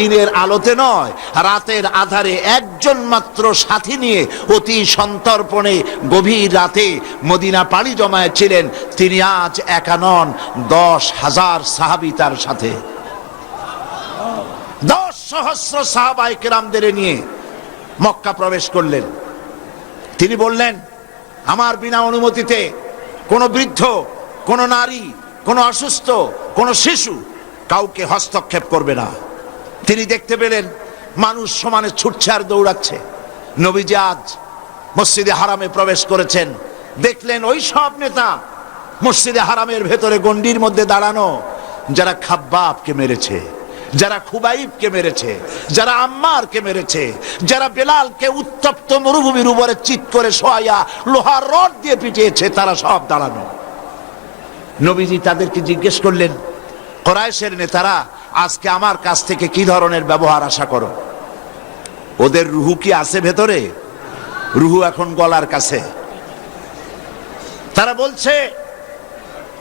দিনের আলোতে নয়, রাতের আধারে একজন মাত্র সাথী নিয়ে অতি সন্তর্পণে গভীর রাতে মদিনা পাড়ি জমায় ছিলেন তিনি আজ একা নন, দশ হাজার সাহাবি তার সাথে। দশ সহস্র সাহাবাই কেরামদের নিয়ে মক্কা প্রবেশ করলেন। তিনি বললেন, আমার বিনা অনুমতিতে কোনো বৃদ্ধ, কোনো নারী, কোনো অসুস্থ, কোনো শিশু কাউকে হস্তক্ষেপ করবে না। তিনি দেখতে পেলেন মানুষ সমানে ছুটছে আর দৌড়াচ্ছে। নবীজি আজ মসজিদে হারামে প্রবেশ করেছেন। দেখলেন ওই সব নেতা মসজিদে হারামের ভেতরে গন্ডির মধ্যে দাঁড়ানো, যারা খাব্বাবকে মেরেছে, যারা খুবাইবকে মেরেছে, যারা আম্মারকে মেরেছে, যারা বেলালকে উত্তপ্ত মরুভূমির উপরে চিত করে শোয়াইয়া লোহার রড দিয়ে পিটিয়েছে, তারা সব দাঁড়ানো। নবীজি তাদেরকে জিজ্ঞেস করলেন, কোরাইশের নেতারা আজকে আমার কাছ থেকে কি ধরনের ব্যবহার আশা করো? ওদের রুহু কি আছে ভেতরে? রুহু এখন গলার কাছে। তারা বলছে,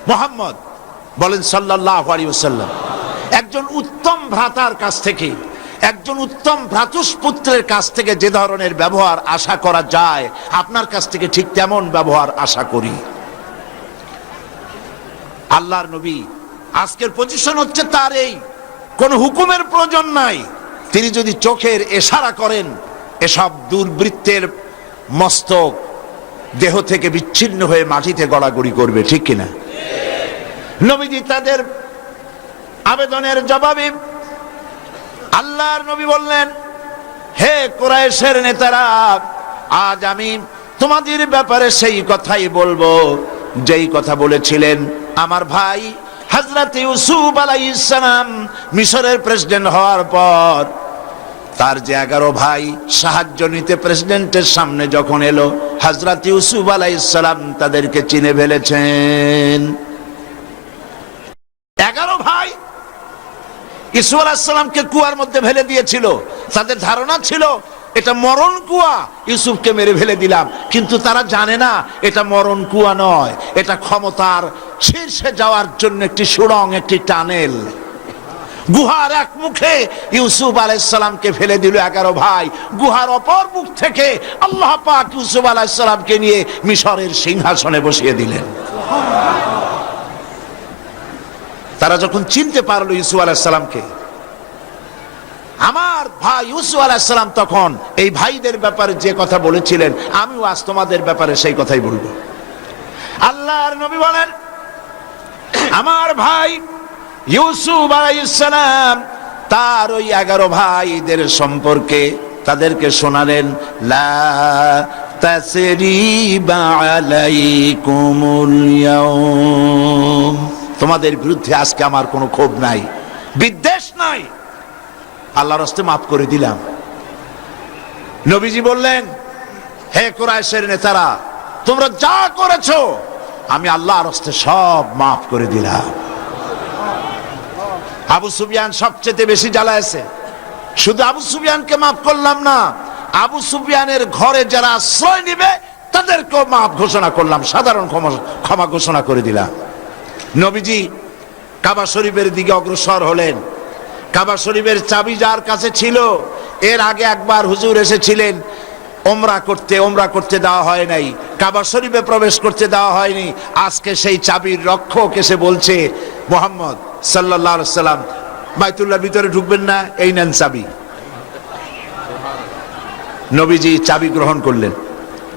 মোহাম্মদ, বলেন সাল্লাহ আলিয়াল্লাম একজন উত্তম ভ্রাতার কাছ থেকে, একজন উত্তম ভ্রাতুষ্পুত্রের কাছ থেকে যে ধরনের ব্যবহার আশা করা যায়, আপনার কাছ থেকে ঠিক তেমন ব্যবহার আশা করি। আল্লাহর নবী, আজকের পজিশন হচ্ছে তার এই কোন হুকুমের প্রয়োজন নাই। তিনি যদি চোখের এশারা করেন, এসব দুর্বৃত্তের মস্তক দেহ থেকে বিচ্ছিন্ন হয়ে মাটিতে গড়াগড়ি করবে, ঠিক কিনা? নবীজি তাদের আবেদনের জবাবে আল্লাহর নবী বললেন, হে কোরাইশের নেতারা, আজ আমি তোমাদের ব্যাপারে সেই কথাই বলব। যেই কথা বলেছিলেন আমার ভাই হজরত ইউসুফ আলাইসালাম মিশরের প্রেসিডেন্ট হওয়ার পর তার যে এগারো ভাই সাহায্য নিতে প্রেসিডেন্টের সামনে যখন এলো হজরত ইউসুফ আলাইসালাম তাদেরকে চিনে ফেলেছেন। এগারো ভাই ইসু আলাহিসাল্লামকে কুয়ার মধ্যে ফেলে দিয়েছিল। তাদের ধারণা ছিল এটা মরণ কুয়া। ইউসুফকে মেরে ফেলে দিলাম। কিন্তু তারা জানে না, এটা মরণ কুয়া নয়। এটা ক্ষমতার শীর্ষে যাওয়ার জন্য একটি সুড়ং, একটি টানেল। গুহার এক মুখে ইউসুফ আলাইসালামকে ফেলে দিল এগারো ভাই। গুহার অপর মুখ থেকে আল্লাহ পাক ইউসুফ আলাইসালামকে নিয়ে মিশরের সিংহাসনে বসিয়ে দিলেন। তারা যখন চিনতে পারল ইউসুফ আলাহিসাল্লামকে আমার ভাই ইউসু আলাহিসাল্লাম তখন এই ভাইদের ব্যাপারে যে কথা বলেছিলেন, আমিও আজ তোমাদের ব্যাপারে সেই কথাই বলব। আল্লাহর নবী বলেন, আমার ভাই ইউসুফ আলাইসালাম তার ওই এগারো ভাইদের সম্পর্কে তাদেরকে শোনালেন, লা তোমাদের বিরুদ্ধে আজকে আমার কোনো ক্ষোভ নাই, বিদ্বেষ নাই। আল্লাহর হস্তে মাফ করে দিলাম। নবীজি বললেন, হে কোরআশের নেতারা, তোমরা যা করেছ, আমি আল্লাহর হস্তে সব মাফ করে দিলাম। আবু সুবিয়ান সবচেয়ে বেশি জ্বালায়ছে শুধু আবু সুবিয়ানকে মাফ করলাম না, আবু সুবিয়ানের ঘরে যারা আশ্রয় নিবে, তাদেরকেও মাফ ঘোষণা করলাম, সাধারণ ক্ষমা ক্ষমা ঘোষণা করে দিলাম। নবীজি কাবা শরীফের দিকে অগ্রসর হলেন। কাবা শরীফের চাবি যার কাছে ছিল, এর আগে একবার হুজুর এসেছিলেন, ওমরা করতে ওমরা করতে দেওয়া হয় নাই। কাবা শরীফে প্রবেশ করতে দেওয়া হয়নি। আজকে সেই চাবির রক্ষক এসে বলছে, মোহাম্মদ সাল্লাহ সাল্লাম বাইতুল্লাহ ভিতরে ঢুকবেন না, এই নেন চাবি। নবীজি চাবি গ্রহণ করলেন।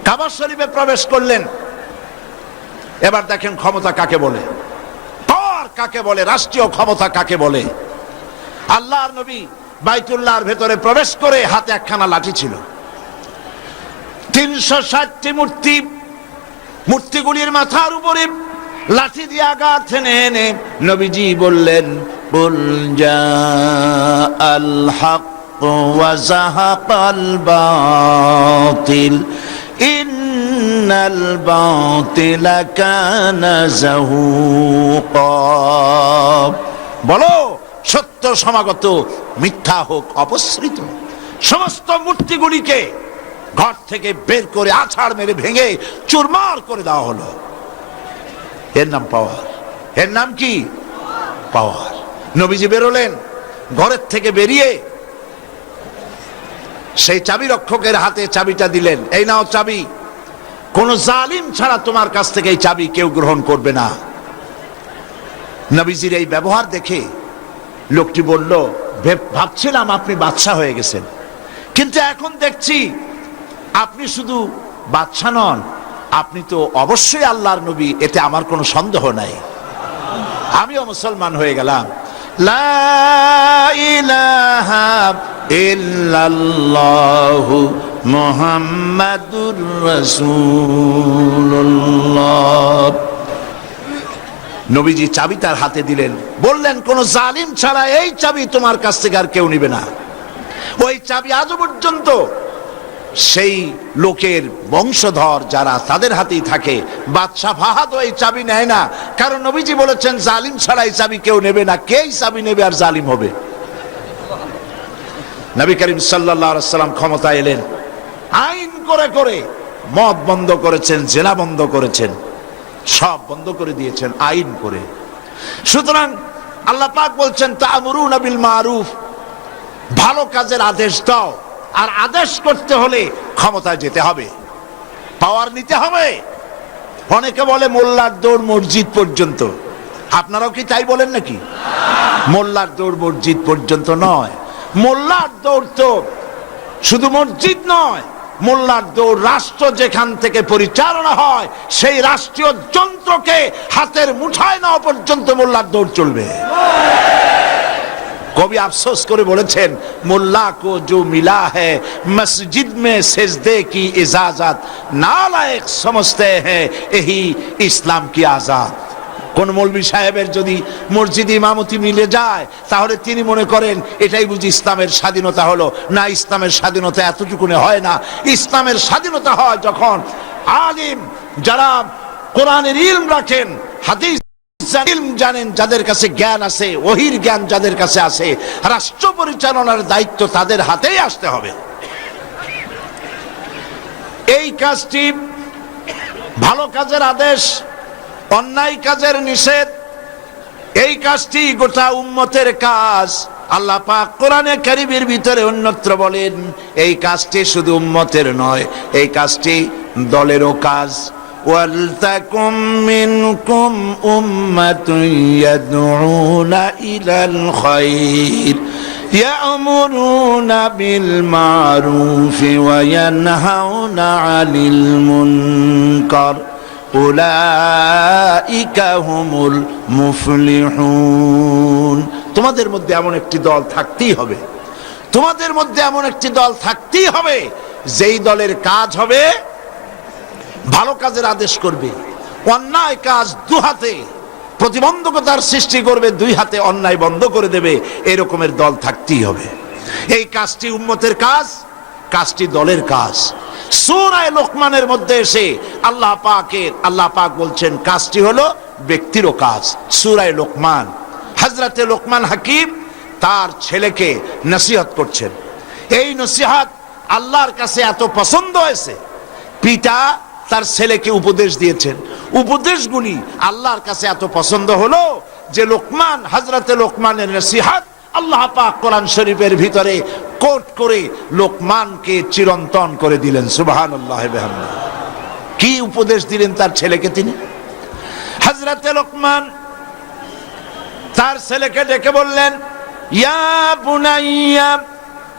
কাবা শরীফে প্রবেশ করলেন। এবার দেখেন ক্ষমতা কাকে বলে? কাকে বলে? রাষ্ট্রীয় ক্ষমতা কাকে বলে? আল্লাহর নবী বাইতুল্লাহর ভেতরে প্রবেশ করে হাতে একখানা লাঠি ছিল। তিনশো ষাটটি মূর্তি, মূর্তিগুলির মাথার উপরে লাঠি দিয়ে আঘাত এনে এনে নবীজি বললেন বাতিল বলো সমাগত, মিথ্যা হোক, অপসৃত সমস্ত মূর্তিগুলিকে ঘর থেকে বের করে আছাড় মেরে ভেঙে চুরমার করে দেওয়া হলো। এর নাম পাওয়ার। এর নাম কি? পাওয়ার। নবীজি বেরোলেন, ঘরের থেকে বেরিয়ে সেই চাবি রক্ষকের হাতে চাবিটা দিলেন। এই নাও চাবি। কোন জালিম ছাড়া তোমার কাছ থেকে এই চাবি কেউ গ্রহণ করবে না। নবীজির এই ব্যবহার দেখে লোকটি বলল, "ভেব- ভাবছিলাম আপনি বাদশাহ হয়ে গেছেন। কিন্তু এখন দেখছি আপনি শুধু বাদশাহ নন, আপনি তো অবশ্যই আল্লাহর নবী, এতে আমার কোনো সন্দেহ নাই। আমিও মুসলমান হয়ে গেলাম। মুহাম্মাদুর রাসূলুল্লাহ। নবীজি চাবি তার হাতে দিলেন। বললেন, কোন জালিম ছাড়া এই চাবি তোমার কাছ থেকে আর কেউ নিবে না। ওই চাবি আজও পর্যন্ত সেই লোকের বংশধর যারা তাদের হাতেই থাকে, বাদশাহ ফাহাদ এই চাবি নেয় না। কারণ নবীজি বলেছেন, জালিম ছাড়া এই চাবি কেউ নেবে না। কে চাবি নেবে আর জালিম হবে? নবী করিম সাল্লাহ সাল্লাম ক্ষমতা এলেন। আইন করে করে মদ বন্ধ করেছেন, জেলা বন্ধ করেছেন। সব বন্ধ করে দিয়েছেন, আইন করে। সুতরাং আল্লাহ পাক বলছেন, তামরুন বিল মারুফ। ভালো কাজের আদেশ দাও, আর আদেশ করতে হলে ক্ষমতায় যেতে হবে। পাওয়ার নিতে হবে। অনেকে বলে, মোল্লার দৌড় মসজিদ পর্যন্ত। আপনারাও কি তাই বলেন নাকি? মোল্লার দৌড় মসজিদ পর্যন্ত নয়। মোল্লার দৌড় তো শুধু মসজিদ নয়। মোল্লার দৌড় রাষ্ট্র যেখান থেকে পরিচালনা হয়, সেই রাষ্ট্রীয় যন্ত্রকে হাতের মুঠায় নেওয়া পর্যন্ত মোল্লার দৌড় চলবে। কবি আফসোস করে বলেছেন, মোল্লা কো জো মিলা হে, মসজিদ মে সেজদে কি ইজাজাত না লায়ক সমঝতে এই ইসলাম কি আজাদ। কোন মৌলবী সাহেবের যদি মসজিদ ইমামতি মিলে যায়, তাহলে তিনি মনে করেন, এটাই বুঝি ইসলামের স্বাধীনতা হলো। না, ইসলামের স্বাধীনতা এতটুকুনে হয় না। ইসলামের স্বাধীনতা হয় যখন আলিম যারা কোরআনের ইলম রাখেন, হাদিস জানেন, যাদের কাছে জ্ঞান আছে, ওহির জ্ঞান যাদের কাছে আছে, রাষ্ট্র পরিচালনার দায়িত্ব তাদের হাতেই আসতে হবে। এই কাজটি ভালো কাজের আদেশ অন্যায় কাজের নিষেধ এই কাজটি গোটা উম্মতের কাজ আল্লাহ পাক কোরআনে কারিমের ভিতরে অন্যত্র বলেন এই কাজটি শুধু উম্মতের নয় এই কাজটি দলেরও কাজ ولتكن منكم أمة يدعون إلى الخير يأمرون بالمعروف وينهون عن المنكر উলাইকা তোমাদের মধ্যে এমন একটি দল থাকতেই হবে। তোমাদের মধ্যে এমন একটি দল থাকতেই হবে, যেই দলের কাজ হবে ভালো কাজের আদেশ করবে, অন্যায় কাজ দু হাতে, প্রতিবন্ধকতার সৃষ্টি করবে দুই হাতে, অন্যায় বন্ধ করে দেবে, এরকমের দল থাকতেই হবে। এই কাজটি উম্মতের কাজ, কাজটি দলের কাজ। সুরায় লোকমানের মধ্যে এসে আল্লাহ পাকের, আল্লাহ পাক বলছেন, কাজটি হলো ব্যক্তিরও কাজ। সুরায় লোকমান হজরতে লোকমান হাকিম তার ছেলেকে নসিহত করছেন। এই নসিহত আল্লাহর কাছে এত পছন্দ হয়েছে, পিতা তার ছেলেকে উপদেশ দিয়েছেন। উপদেশগুলি আল্লাহর কাছে এত পছন্দ হলো যে লোকমান হজরতে লোকমানের নসিহাত আল্লাহ পাক কোরআন শরীফের ভিতরে কোট করে লোকমানকে চিরন্তন করে দিলেন সুবাহান আল্লাহ কি উপদেশ দিলেন তার ছেলেকে তিনি? হাজরাতে লোকমান তার ছেলেকে ডেকে বললেন, ইয়া বুনাইয়া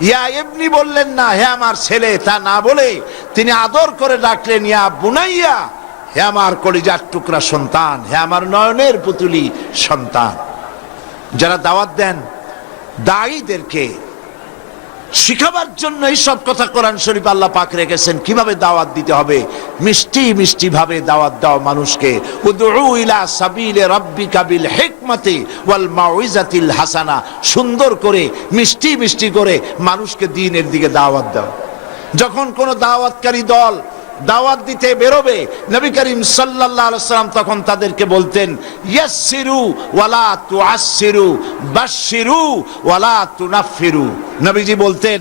ইয়া এমনি বললেন না, হে আমার ছেলে, তা না বলে তিনি আদর করে ডাকলেন, ইয়া বুনাইয়া, হে আমার কলিজার টুকরা সন্তান, হে আমার নয়নের পুতুলি সন্তান। যারা দাওয়াত দেন দায়ীদেরকে শিখাবার জন্য এই সব কথা কোরআন শরীফ আল্লাহ পাক রেখেছেন। কীভাবে দাওয়াত দিতে হবে? মিষ্টি মিষ্টি ভাবে দাওয়াত দাও মানুষকে। উদউ ইলা সাবিলে রাব্বিকা বিল হিকমতি ওয়াল মাউইজাতিল হাসানা। সুন্দর করে, মিষ্টি মিষ্টি করে মানুষকে দ্বীনের দিকে দাওয়াত দাও। যখন কোনো দাওয়াতকারী দল দাওয়াত দিতে বেরোবে। নবী করিম সাল্লাম তখন তাদেরকে বলতেন ওয়ালা ওয়ালা তুনাফফিরু। নবীজি বলতেন,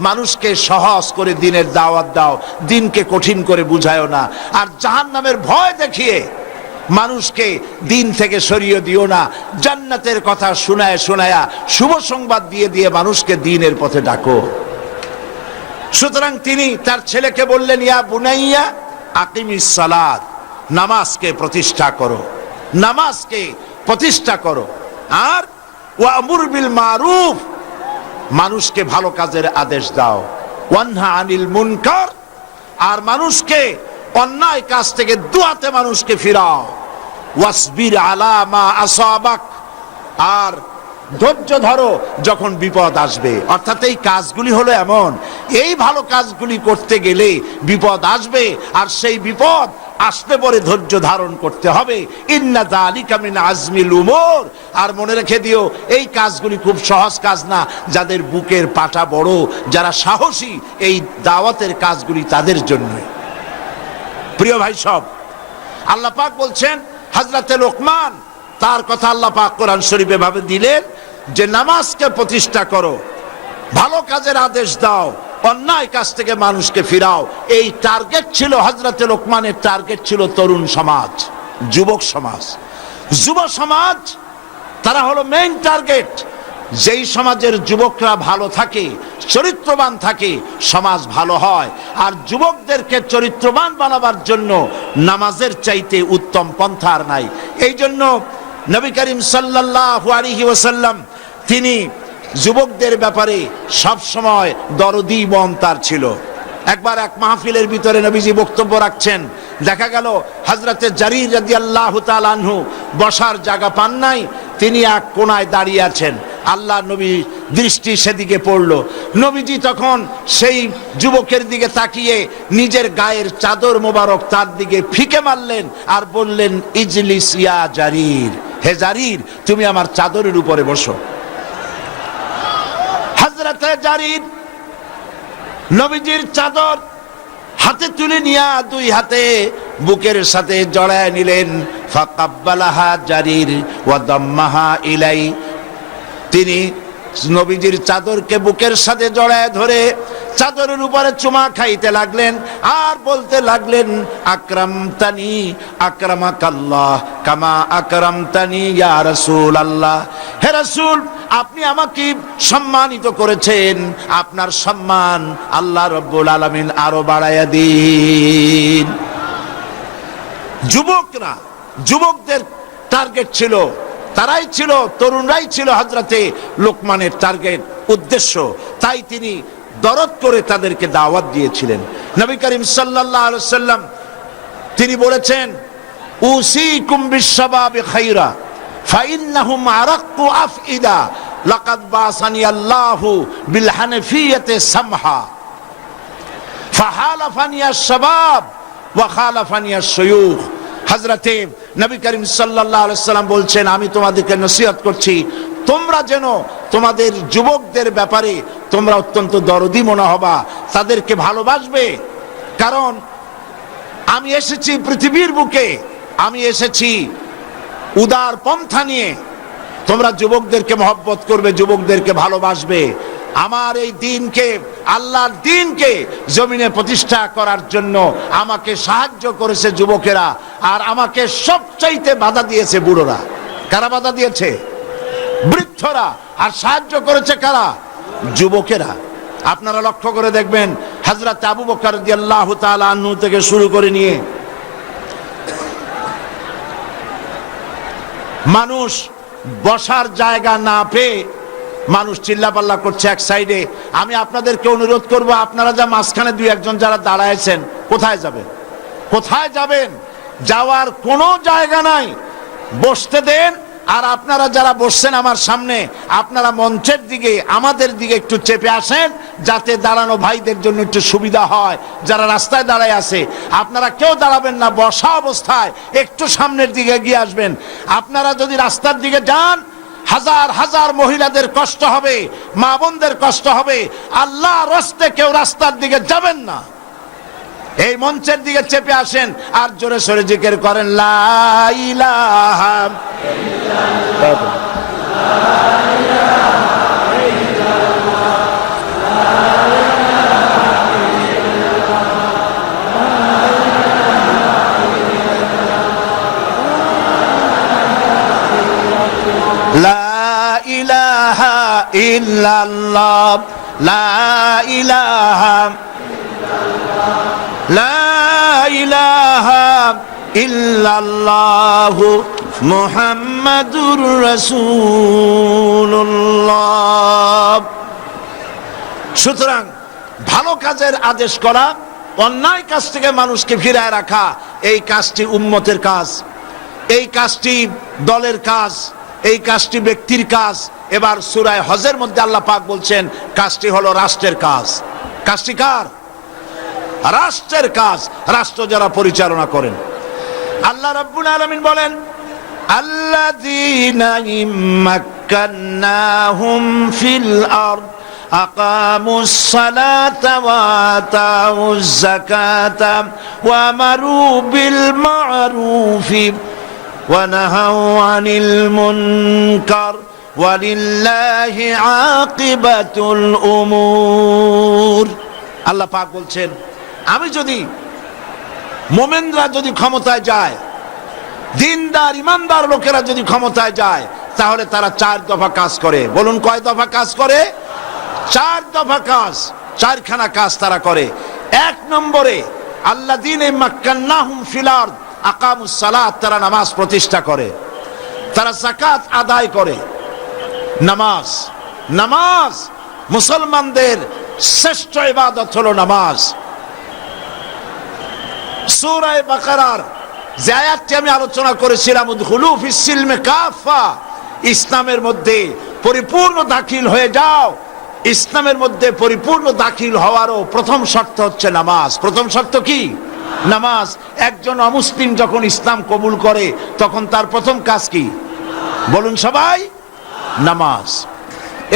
মানুষকে সহজ করে দিনের দাওয়াত দাও, দিনকে কঠিন করে বুঝায়ও না। আর জাহান্নামের ভয় দেখিয়ে মানুষকে দিন থেকে সরিয়ে দিও না। জান্নাতের কথা শোনায় শোনায়া শুভ সংবাদ দিয়ে দিয়ে মানুষকে দিনের পথে ডাকো। সুতরাং তিনি তার ছেলেকে বললেন, ইয়া বুনাইয়া আকিমিস সালাত, নামাজকে প্রতিষ্ঠা করো, নামাজকে প্রতিষ্ঠা করো। আর ওয়ামুর বিল মারুফ, মানুষকে ভালো কাজের আদেশ দাও। ওয়ানহা আনিল মুনকার, আর মানুষকে অন্যায় কাজ থেকে দুয়াতে মানুষকে ফিরাও। ওয়াসবির আলা মা আসাবাক, আর ধৈর্য ধরো যখন বিপদ আসবে। অর্থাৎ এই কাজগুলি হলো এমন। এই ভালো কাজগুলি করতে গেলে বিপদ আসবে, আর সেই বিপদ আসতে পরে ধৈর্য ধারণ করতে হবে। আজমিল উমর। আর মনে রেখে দিও, এই কাজগুলি খুব সহজ কাজ না। যাদের বুকের পাটা বড়, যারা সাহসী, এই দাওয়াতের কাজগুলি তাদের জন্য প্রিয় ভাই সব, আল্লাহ পাক বলছেন, হাজরাতে লোকমান তার কথা আল্লাহ পাক কোরআন শরীফে ভাবে দিলেন যে নামাজকে প্রতিষ্ঠা করো, ভালো কাজের আদেশ দাও, অন্যায় কাজ থেকে মানুষকে ফিরাও। এই টার্গেট ছিল হজরতে লোকমানের টার্গেট ছিল তরুণ সমাজ, যুবক সমাজ। যুব সমাজ, তারা হলো মেইন টার্গেট যেই সমাজের যুবকরা ভালো থাকে, চরিত্রবান থাকে, সমাজ ভালো হয়। আর যুবকদেরকে চরিত্রবান বানাবার জন্য নামাজের চাইতে উত্তম পন্থা আর নাই। এই জন্য নবী করিম সাল্লাল্লাহু তিনি যুবকদের ব্যাপারে সব সময় দরদি মন তার ছিল। একবার এক মাহফিলের ভিতরে নবীজি বক্তব্য রাখছেন, দেখা গেল হজরতে জারির রাদি আল্লাহ আনহু বসার জায়গা পান নাই, তিনি এক কোনায় দাঁড়িয়ে আছেন। আল্লাহ নবী দৃষ্টি সেদিকে পড়ল। নবীজি তখন সেই যুবকের দিকে তাকিয়ে নিজের গায়ের চাদর মোবারক তার দিকে ফিকে মারলেন আর বললেন, ইজলিস ইয়া জারির। হে জারির, তুমি আমার চাদরের উপরে বসো। হজরতে জারির নবীজির চাদর হাতে তুলে নিয়া দুই হাতে বুকের সাথে জড়ায় নিলেন। ফাকাব্বালাহা জারির ওয়া দাম্মাহা ইলাই। তিনি নবীজির চাদরকে বুকের সাথে জড়ায় ধরে চাদরের উপরে চুমা খাইতে লাগলেন, আর বলতে লাগলেন আকরাম তানি আকরামাকাল্লাহ, কামা আকরাম তানি রাসূল আল্লাহ হে রাসূল, আপনি আমাকে সম্মানিত করেছেন। আপনার সম্মান আল্লাহ রব্বুল আলামিন আরও বাড়াইয়া দিন। যুবকরা, যুবকদের টার্গেট ছিল, তারাই ছিল, তরুণরাই ছিল হজরতে লোকমানের টার্গেট, উদ্দেশ্য। তাই তিনি দরদ করে তাদেরকে দাওয়াত দিয়েছিলেন। নবী করিম আলাইহি সাল্লাম তিনি বলেছেন, উসিকুম বিশ্ববাবে খাইরা, ফাইন্নাহুম আরাক্কু আফইদা, লাকাদ বাসানি আল্লাহু বিল হানাফিয়াতে সামহা। ফাহালাফানি আশ-শাবাব ওয়া খালাফানি আশ-শুয়ুখ হযরতে নবী করিম সাল্লাল্লাহু আলাইহি সাল্লাম বলছেন, আমি তোমাদেরকে নসিহত করছি, তোমরা যেন তোমাদের যুবকদের ব্যাপারে তোমরা অত্যন্ত দরদি মনে হবা তাদেরকে ভালোবাসবে। কারণ আমি এসেছি পৃথিবীর বুকে, আমি এসেছি উদার পন্থা নিয়ে। তোমরা যুবকদেরকে মহব্বত করবে, যুবকদেরকে ভালোবাসবে। আমার এই দিনকে, আল্লাহর দিনকে জমিনে প্রতিষ্ঠা করার জন্য আমাকে সাহায্য করেছে যুবকেরা, আর আমাকে সবচাইতে বাধা দিয়েছে বুড়োরা। কারা বাধা দিয়েছে? বৃদ্ধরা। আর সাহায্য করেছে কারা? যুবকেরা। আপনারা লক্ষ্য করে দেখবেন হাজরত আবু বকর আল্লাহ আনহু থেকে শুরু করে নিয়ে মানুষ বসার জায়গা না পেয়ে মানুষ চিল্লাপাল্লা করছে এক সাইডে। আমি আপনাদেরকে অনুরোধ করব, আপনারা যা মাঝখানে দুই একজন যারা দাঁড়ায়ছেন কোথায় যাবেন? কোথায় যাবেন? যাওয়ার কোনো জায়গা নাই। বসতে দেন আর আপনারা যারা বসছেন আমার সামনে, আপনারা মঞ্চের দিকে, আমাদের দিকে একটু চেপে আসেন, যাতে দাঁড়ানো ভাইদের জন্য একটু সুবিধা হয়। যারা রাস্তায় দাঁড়ায় আছে, আপনারা কেউ দাঁড়াবেন না, বসা অবস্থায় একটু সামনের দিকে গিয়ে আসবেন। আপনারা যদি রাস্তার দিকে যান, হাজার হাজার মহিলাদের কষ্ট হবে, মা বোনদের কষ্ট হবে আল্লাহ রস্তে কেউ রাস্তার দিকে যাবেন না। এই মঞ্চের দিকে চেপে আসেন আর জোরে সরে জিকের করেন লাইলাহাম ইলাহা ইল্লাল্লাহ। লা ইল্লাল্লাহ মুহাম্মাদুর সুতরাং ভালো কাজের আদেশ করা, অন্যায় কাজ থেকে মানুষকে ফিরায় রাখা, এই কাজটি উম্মতের কাজ, এই কাজটি দলের কাজ, এই কাজটি ব্যক্তির কাজ। এবার সুরায় হজের মধ্যে আল্লাহ পাক বলছেন, কাজটি হলো রাষ্ট্রের কাজ। কাজটি কার? রাষ্ট্রের কাজ রাষ্ট্র যারা পরিচালনা করেন আল্লাহ রাব্বুল আলামিন বলেন আল্লাযীনা ইম্মাক্কান্নাহুম ফিল আরদ أقاموا الصلاة وآتوا الزكاة وأمروا بالمعروف ونهوا عن المنكر ولله عاقبة الأمور আল্লাহ পাক বলছেন আমি যদি মোমেনরা যদি ক্ষমতায় যায়, দিনদার, ইমানদার লোকেরা যদি ক্ষমতায় যায়, তাহলে তারা চার দফা কাজ করে। বলুন, কয় দফা কাজ করে? চার দফা কাজ, চারখানা কাজ তারা করে। এক নম্বরে আল্লাহ দিন ফিলার আকামুস সালাত, তারা নামাজ প্রতিষ্ঠা করে। তারা জাকাত আদায় করে। নামাজ নামাজ, মুসলমানদের শ্রেষ্ঠ ইবাদত হলো নামাজ। সূরায়ে বাকারার যে আমি আলোচনা করেছিলাম কাফা, ইসলামের মধ্যে পরিপূর্ণ দাখিল হয়ে যাও। ইসলামের মধ্যে পরিপূর্ণ দাখিল হওয়ারও প্রথম শর্ত হচ্ছে নামাজ। প্রথম শর্ত কি? নামাজ। একজন অমুসলিম যখন ইসলাম কবুল করে, তখন তার প্রথম কাজ কি? বলুন সবাই, নামাজ।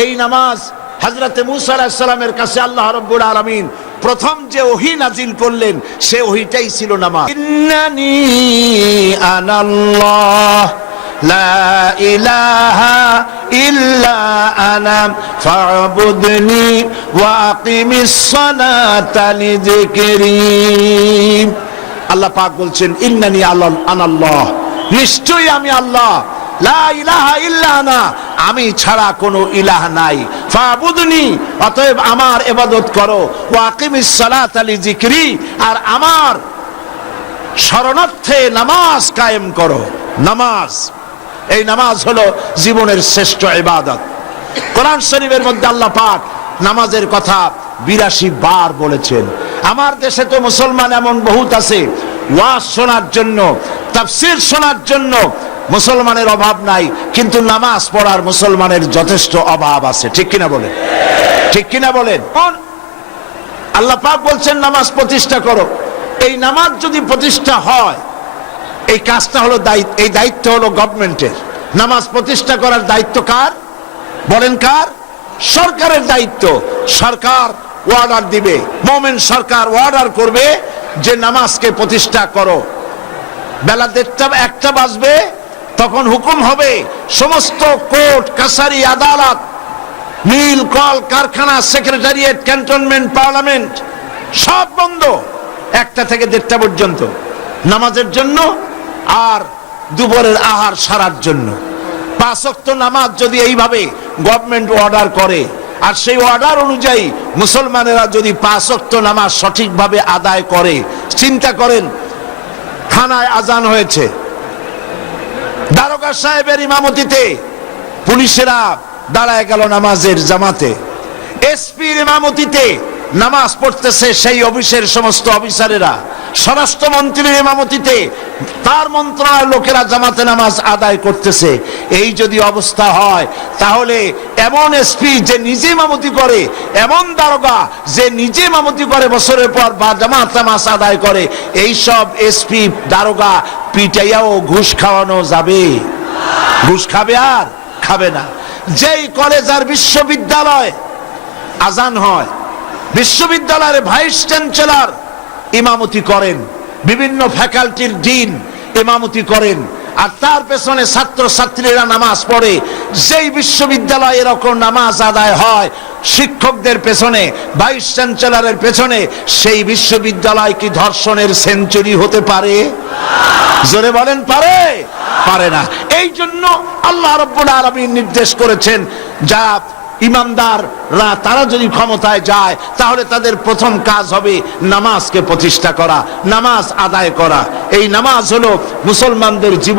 এই নামাজ হজরতে মুসা আলাহিসাল্লামের কাছে আল্লাহ রব্বুল আলমিন প্রথম যে ওহি নাজিল করলেন সে ওহিটাই ছিল নামাজ। ইন্নানি আনাল্লাহ লা ইলাহা ইল্লা আনা ফা'বুদনি ওয়া আকিমিস সালাতা লিযিকরি। আল্লাহ পাক বলছেন ইন্নানি আনাল্লাহ নিশ্চয়ই আমি আল্লাহ। লা ইলাহা ইল্লা আনা আমি ছাড়া কোনো ইলাহ নাই। ফাবুদনি, অতএব আমার ইবাদত করো। ওয়া আকিমিস সালাতা লিযিকরি, আর আমার শরণার্থে নামাজ কায়েম করো। নামাজ। এই নামাজ হলো জীবনের শ্রেষ্ঠ ইবাদত। কোরআন শরীফের মধ্যে আল্লাহ পাক নামাজের কথা বিরাশি বার বলেছেন। আমার দেশে তো মুসলমান এমন বহুত আছে। ওয়াজ শোনার জন্য, তাফসির শোনার জন্য মুসলমানের অভাব নাই কিন্তু নামাজ পড়ার মুসলমানের যথেষ্ট অভাব আছে। ঠিক কিনা বলেন? ঠিক কিনা বলেন? আল্লাহ পাক বলছেন নামাজ প্রতিষ্ঠা করো। এই নামাজ যদি প্রতিষ্ঠা হয় এই কাজটা হলো দায়িত্ব এই দায়িত্ব হলো গভর্নমেন্টের। নামাজ প্রতিষ্ঠা করার দায়িত্ব কার? বলেন কার? সরকারের দায়িত্ব। সরকার অর্ডার দিবে। মোমেন সরকার অর্ডার করবে যে নামাজকে প্রতিষ্ঠা করো। বেলা দেড়টা একটা বাজবে। তখন হুকুম হবে, সমস্ত কোর্ট, কাছারি, আদালত মিল কল, কারখানা, সেক্রেটারিয়েট, ক্যান্টনমেন্ট, পার্লামেন্ট, সব বন্ধ, একটা থেকে দেড়টা পর্যন্ত, নামাজের জন্য আর দুপুরের আহার সারার জন্য। পাঁচক্ত নামাজ যদি এইভাবে গভর্নমেন্ট অর্ডার করে, আর সেই অর্ডার অনুযায়ী মুসলমানেরা যদি পাঁচক্ত নামাজ সঠিকভাবে আদায় করে, চিন্তা করেন, থানায় আজান হয়েছে দারোগা সাহেবের ইমামতিতে পুলিশেরা দাঁড়ায় গেল নামাজের জামাতে। এসপির ইমামতিতে নামাজ পড়তেছে সেই অফিসের সমস্ত অফিসারেরা। স্বরাষ্ট্রমন্ত্রীর ইমামতিতে তার মন্ত্রণালয়ের লোকেরা জামাতে নামাজ আদায় করতেছে। এই যদি অবস্থা হয়, তাহলে এমন এসপি যে নিজে মামতি করে, এমন দারোগা যে নিজে মামতি করে বছরের পর বা জামাত নামাজ আদায় করে, এই সব এসপি দারোগা পিটাইয়াও ঘুষ খাওয়ানো যাবে। ঘুষ খাবে আর খাবে না। যেই কলেজ আর বিশ্ববিদ্যালয় আজান হয়, বিশ্ববিদ্যালয়ের ভাইস চ্যান্সেলর ইমামতি করেন। বিভিন্ন ফ্যাকাল্টির ডিন ইমামতি করেন। আর তার পেছনে ছাত্র ছাত্রীরা নামাজ পড়ে। যেই বিশ্ববিদ্যালয়ে এরকম নামাজ আদায় হয়, শিক্ষকদের পেছনে, ভাইস চ্যান্সেলরের পেছনে, সেই বিশ্ববিদ্যালয় কি ধর্ষণের সেঞ্চুরি হতে পারে? জোরে বলেন, পারে? পারে না। এই জন্য আল্লাহ রব্বুল আলামিন নির্দেশ করেছেন, যা ইমানদাররা তারা যদি ক্ষমতায় যায়, তাহলে তাদের প্রথম কাজ হবে নামাজকে প্রতিষ্ঠা করা, নামাজ আদায় করা। এই নামাজ হলো মুসলমানদের জীবনে